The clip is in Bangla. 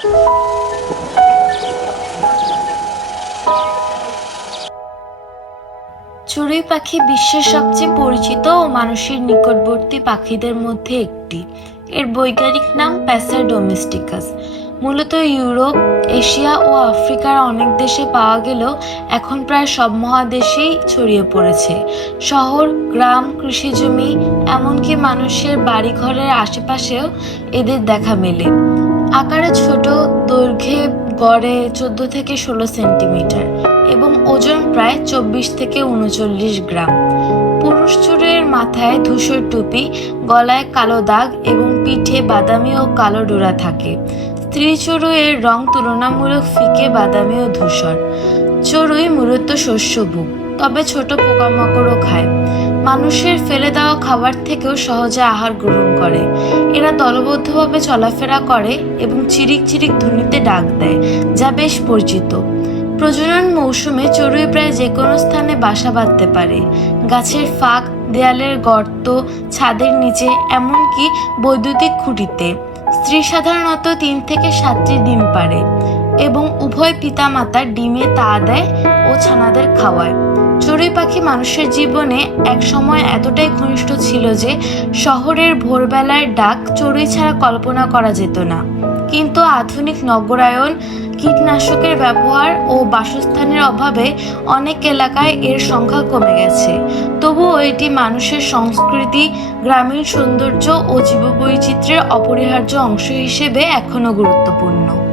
চড়ুই পাখি বিশ্বের সবচেয়ে পরিচিত ও মানুষের নিকটবর্তী পাখিদের মধ্যে একটি। এর বৈজ্ঞানিক নাম প্যাসার ডোমেস্টিকাস মূলত ইউরোপ, এশিয়া ও আফ্রিকার অনেক দেশে পাওয়া গেলেও এখন প্রায় সব মহাদেশেই ছড়িয়ে পড়েছে। শহর, গ্রাম, কৃষিজমি, এমনকি মানুষের বাড়িঘরের আশেপাশেও এদের দেখা মেলে। আকারে ছোট, দৈর্ঘ্যে গড়ে চোদ্দ থেকে ষোলো সেন্টিমিটার এবং ওজন প্রায় চব্বিশ থেকে উনচল্লিশ গ্রাম। পুরুষ চোরের মাথায় ধূসর টুপি, গলায় কালো দাগ এবং পিঠে বাদামি ও কালো ডোরা থাকে। স্ত্রী চড়ুইয়ের রং তুলনামূলক ফিকে বাদামি ও ধূসর। চড়ুই মূলত শস্যভোগ তবে ছোট পোকামাকড়ও খায়। মানুষের ফেলে দেওয়া খাবার থেকেও সহজে আহার গ্রহণ করে। এরা দলবদ্ধভাবে চলাফেরা করে এবং চিরিক চিরিক ধ্বনিতে ডাক দেয়, যা বেশ পরিচিত। প্রজনন মৌসুমে চড়ুই প্রায় যে কোনো স্থানে বাসা বাঁধতে পারে। গাছের ফাঁক, দেয়ালের গর্ত, ছাদের নিচে, এমনকি বৈদ্যুতিক খুঁটিতে। স্ত্রী সাধারণত তিন থেকে সাতটি ডিম পারে এবং উভয় পিতামাতার ডিমে তা দেয় ও ছানাদের খাওয়ায়। চড়ুই পাখি মানুষের জীবনে এক সময় এতটাই ঘনিষ্ঠ ছিল যে শহরের ভোরবেলার ডাক চড়ুই ছাড়া কল্পনা করা যেত না। কিন্তু আধুনিক নগরায়ন, কীটনাশকের ব্যবহার ও বাসস্থানের অভাবে অনেক এলাকায় এর সংখ্যা কমে গেছে। তবুও এটি মানুষের সংস্কৃতি, গ্রামীণ সৌন্দর্য ও জীববৈচিত্র্যের অপরিহার্য অংশ হিসেবে এখনও গুরুত্বপূর্ণ।